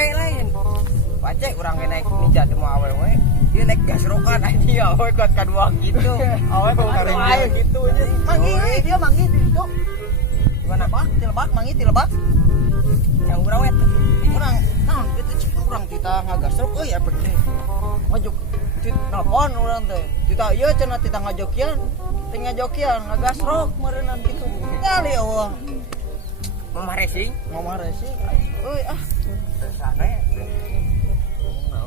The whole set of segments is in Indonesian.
wae lain. Pacek urang ge naik ninja teh mau awewe. Dia naik gasrokan anjing awewe kuat kadua gitu. Awewe kok karing gitu nya. Mangi dia mangi itu. Gimana? Pak, tilebak mangi tilebak. Yang urawet. Urang naon kitu cik urang kita ngagasrok euy apa teh. Majuk nelpon urang teh. Kita ieu cenah kita ngajokian. Teh ngajokian ngagasrok meureunnan kitu. Kali eueuh. Mama racing. Ngomong racing. Euy Sare.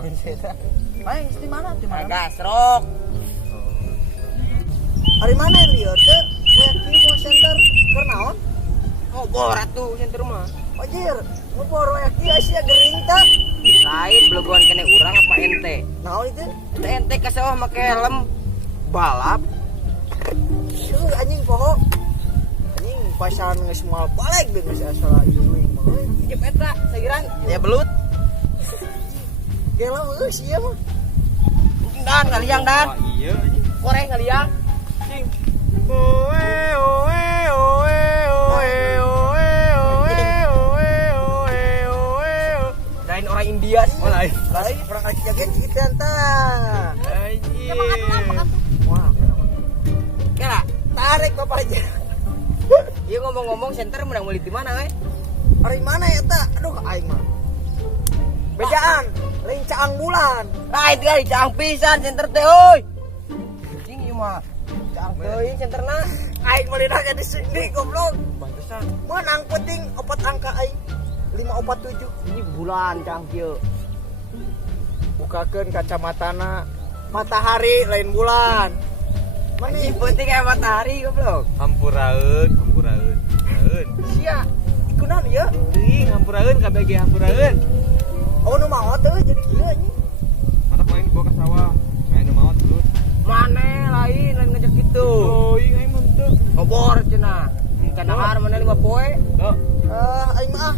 naon sih teh. Aing di mana? Di mana? Gasrok. Hari mana lieur teh? Weki mau center keur naon? Ngobor atuh center mah. Ojir, ngobor weki sia gering teh. Lain belogoan kene urang apa ente? Naon itu? Ente ka sawah make helm balap. Anjing poho. Anjing pasan geus moal balik geus asal ieu mah. Jep eta sagiran ya belut. Gela geus ieu mah. Dan ngaliang dan. Iya anjing. Koreng ngaliang. Cing. Oe oe oe oe oe oe oe oe oe. Lain orang India sih. Oh lain. Lain orang aja jaget kita tah. Anjing. Wah, Kira, tarik bapak aja. ieu ngomong-ngomong center menang meuli di mana we? Hari mana ya ta? Aduh aing mah. Bejaan, lain caang bulan. Ah itu kali caang pisan center teh euy. Cing ieu mah. Caang teuing centerna. Aing mah dina di sini goblok. Pantesan. Menang penting 4 angka aing. 547. Ini bulan caang kieu. Bukakeun kacamatana. Matahari lain bulan. Ini penting kayak matahari goblok. Hampuraeun, hampuraeun. Hampuraeun. Sia, ikunan ieu. Teuing hampuraeun KBG hampuraeun. Oh nu maot teh jadi kieu anjing. Mata main gua ka sawah. Main nu maot dulu. Mane lain ngajak gitu. Teuing aing mah teu. Ngobor cenah. Kanahar mana 5 poe. Teu. Aing mah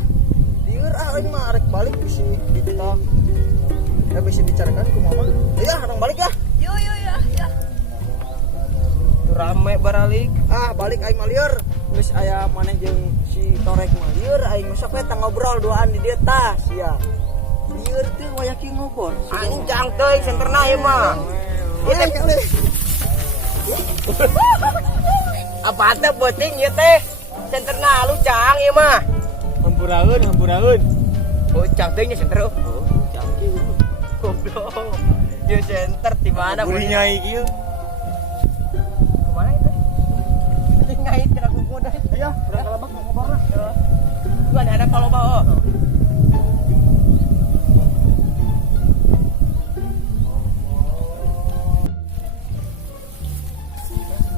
dieur aing mah arek balik bisi kita. Ya bisa bicarakan ku mama. Ya, orang balik ya. Yo ya. Tuh rame baralik. Balik aing mah lieur. Geus aya maneh jeung si Torek mah lieur aing mah sok we tang ngobrol duaan di dieu tah sia. Lieur teh wayaki ngobrol. Anjang teuing centerna ieu mah. Ieu kali. Apa teh penting ieu teh? Centerna lu cang ieu mah. Hampuraeun, hampuraeun. Oh, cang teuing nya center. Oh, cangki. Goblok. Ieu center di mana Buri nyai ieu. Kemana itu? Tadi ngait kira kuku dah. Aya, urang kalebak ngobrolna. Gua ada kalau bawa.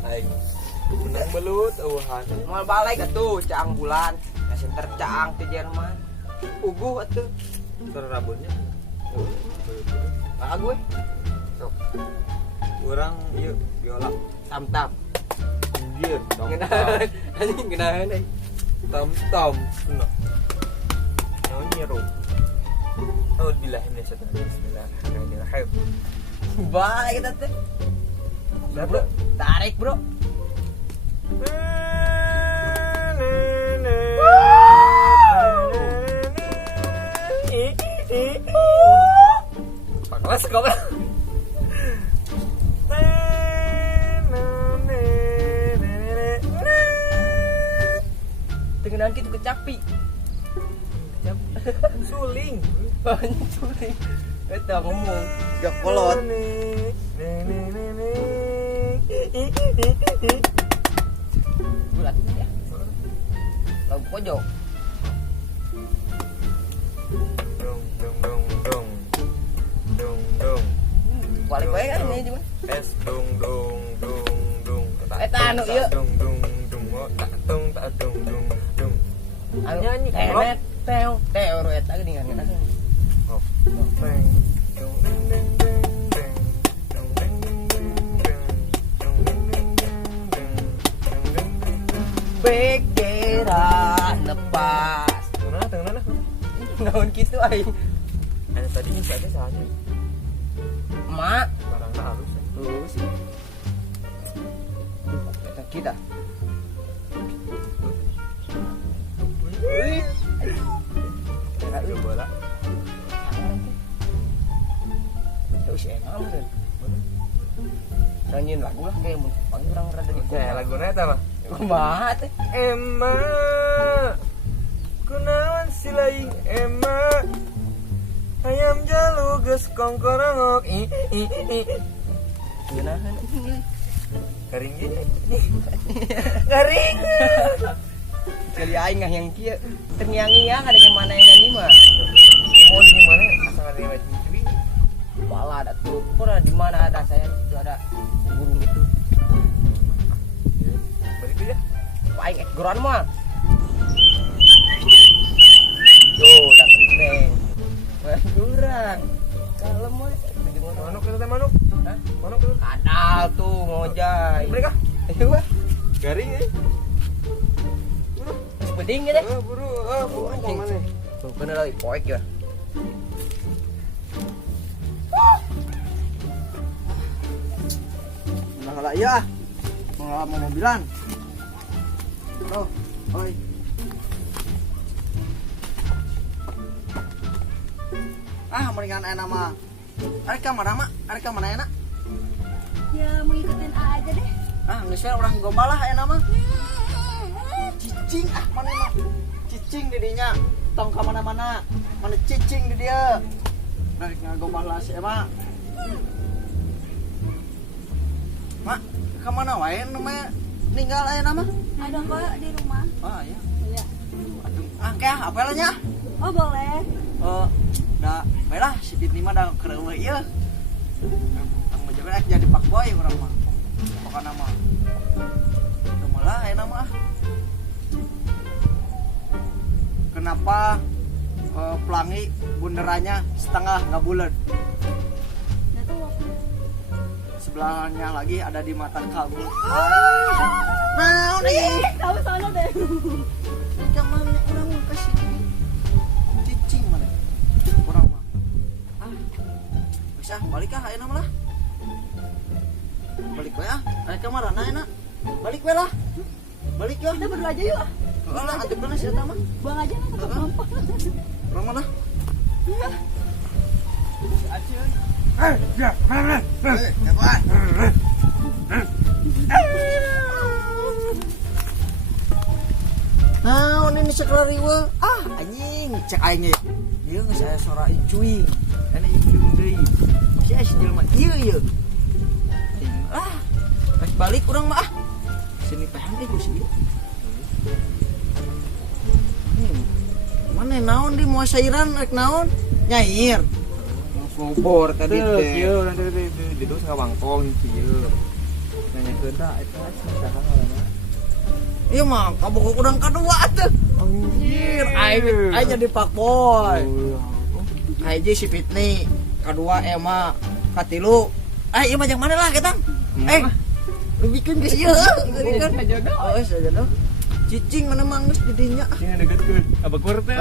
Aing. Menang belut eueuhan. Mal balik atuh cang bulan. Nah, center cang di Jerman. Uguh atuh. Serabunnya. Ah gue. Sok. Urang ieu biola. Tam-tam. Anjir, Ngenahan. Anjing ngenahan euy. tam-tam. Cenah. Naon nyeru. Alhamdulillah bismillahirrahmanirrahim. Balik kita teh. Bro, tarik, Bro. Kelas kau Tengenan gitu kecapi. Suling. Suling. Eta ngomong. Gak kolot. Bulat ya. Lagu pojok. Dong dong dong dong. Dong dong. Balik bae kan ini juga. Es dong dong dong dong. Eta anu ieu. Dong dong dong. Tak dong tak dong dong dong. Anu nyanyi tenet teo teo eta geuning kan. Oh. Bang. Dong deng deng deng deng. Dong deng deng deng deng. Dong deng deng deng deng. Dong deng deng deng. Pikiran lepas. Tengah. Naon kitu aing. Anu tadi ngisi aja salahnya. Mak, Barangna halus. terus. Eta kita. Wih. Bola. si enak kan. Nyanyiin lagu lah kayak panggil orang rada di Saya lagu eta mah. kumaha teh. Emma kunaon si laing Emma ayam jalu geus kongkorongok Geunaheun. garing gini Garing. Kali aing yang kieu. Terngiang-ngiang ada yang mana yang nyanyi mah. mau di mana asal ada yang cuy Malah ada tuh. Pura di mana ada saya itu ada burung itu. balik ya Aing geron mah. Tuh, udah kenteng. Kurang. Kalem mah. manuk itu teh manuk Hah? manuk itu Ada tuh ngojay. mereka Ayo wah. garing Peding gitu. buru apa mana Tuh kena lagi poek ya. Nah kalau iya mau mobilan. Oh, oi. Mendingan enak mah. Areka mana mah? Areka mana enak? Ya mau ikutin A aja deh. Geus we urang gombal lah enak mah. Cicing mana mah? Cicing di dinya. Tong ka mana-mana. Mana cicing di dia. Rek ngagombal lah si Ema. Mak, ka mana wae nu mah ninggal aya nama? Ada kok di rumah. Ya. Iya. Atuh, keh apelnya? Oh boleh. Da, baiklah si Titi mah da kereueuh ieu. Ang mah jadi pak boy urang mah. Pokona mah. Teu meula aya nama. Kenapa pelangi bunderannya setengah nggak bulat? Nah tuh Sebelahnya lagi ada di mata kamu. Nah, nih. kamu sana deh. Jangan orang kasih cicing mana? Orang mah. Bisa balik kah ayeuna mah lah. Balik we ah. Aya ka marana enak. Balik we lah. Balik ya. Kita berdua aja yuk. Heeh lah, atuh kana sia mah. Buang aja lah ke gampang. Orang mana? Nah, ini sekelariwa. Anjing, cek aing ge. Ieu geus aya suara icuing. Ana icuing deui. Masih aya si jelema ieu. Pas balik urang mah Sini paham ku sih. Mana naon di moal sairan rek naon? Nyair. Ngobor tadi Tuh, teh. kieu nanti di itu sangat bangkong kieu. Nanya keunda eta saha ngaranna. Iya mah kabuk urang kadua atuh. Anjir, aing jadi pak boy. Hiji si Fitni, kedua Emma, katilu. Ieu mah yang mana lah kita? Lu bikin geus ieu. Bikin sajodoh. Oh, sajodoh. Cicing mana mah geus didinya. Sing deket abah kur teh.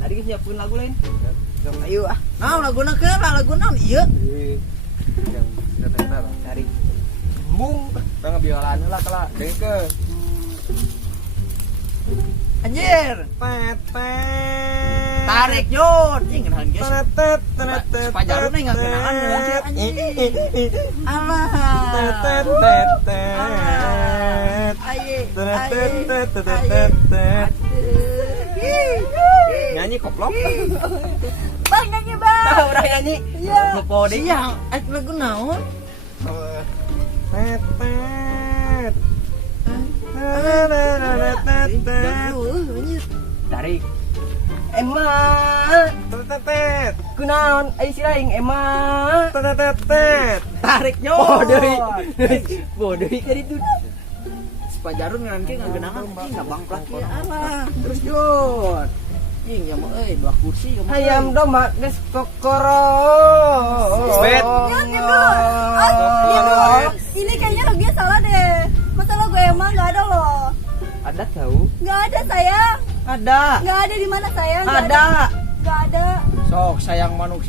Tadi geus nyiapkeun lagu lain. Ayo Nah, laguna ke lah, laguna ieu. Yang sudah tenda lah. Dari embung tang biolan heula kala deui ke. Anjir. Tarik Jun. Ngenahan geus. Pajaru nih ngenahan anjir. Alah. Nyanyi koplok. Bang nyanyi bang. Urang nyanyi. Iya. Lupa deui. Iya, lagu naon? Tarik. Emma. Kunaon ai si laing Emma. Tarik nyo. Bodoh ka ditu. Pajaru nanti ngenahan enggak bangplak ya alah. Terus Jun. Ing ya mah dua kursi ya mah. Ayam domba geus kokoro. Bet. Diam dulu. Ini kayaknya lo dia salah deh. Masa lo gue emang nggak ada loh. Ada tahu? Nggak ada sayang. Ada. Nggak ada di mana sayang. Ada. Nggak ada. Sok sayang manuk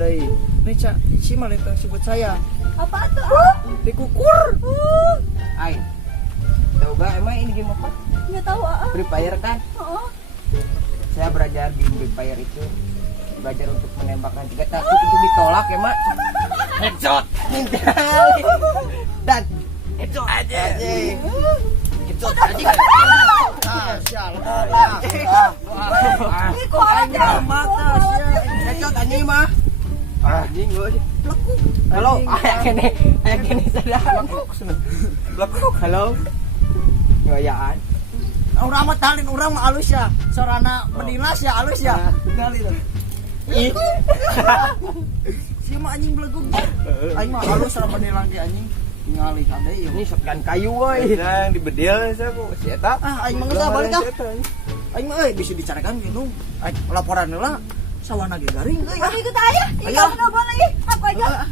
deui. Nih Ca, si mah lintang sebut saya. Apa tuh? Dikukur. Ai. di game apa? Nggak tahu Free Fire kan? Oh. Saya belajar di Free Fire itu belajar untuk menembakkan 3 takut itu ditolak ya mak. Headshot dan headshot aja. Headshot aja. Ini kualat ya. Headshot anjing mah. Anjing euy. Halo, aya kene sadar. Blekuk. Halo. Gayaan. Urang mah talin urang mah alus ya. Sorana medilas ya alus ya. Gali tuh. Ih. Si mah anjing belegug. Aing mah alus sareng medilang ge anjing. Ningali kade ieu. Ini shotgun kayu euy. Yang dibedil saya ku si eta. Ah aing mah geus balik ah. Aing mah bisa dicarekan gitu. Aing laporan heula. Sawana ge garing euy. Ayo ikut aja. Iya udah boleh. Aku aja.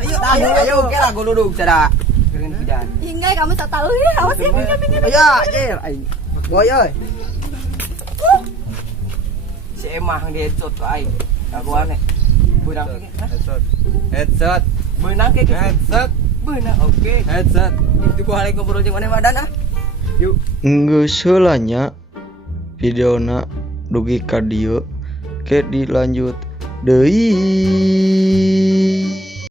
Ayo ke lagu duduk cara. Keren hujan. Hingga kamu tak tahu ya. Awas ya pinggir. Ayo anjir aing. Boy euy. Si emah di headshot ke aing. Kaguan nih. Beunang ke. Headshot. Beunang ke. Headshot. Beunang oke. Headshot. Itu gua hari ngobrol jeung mana Madan ah. Yuk. Geus heula nya videona dugi ka dieu ke dilanjut deui.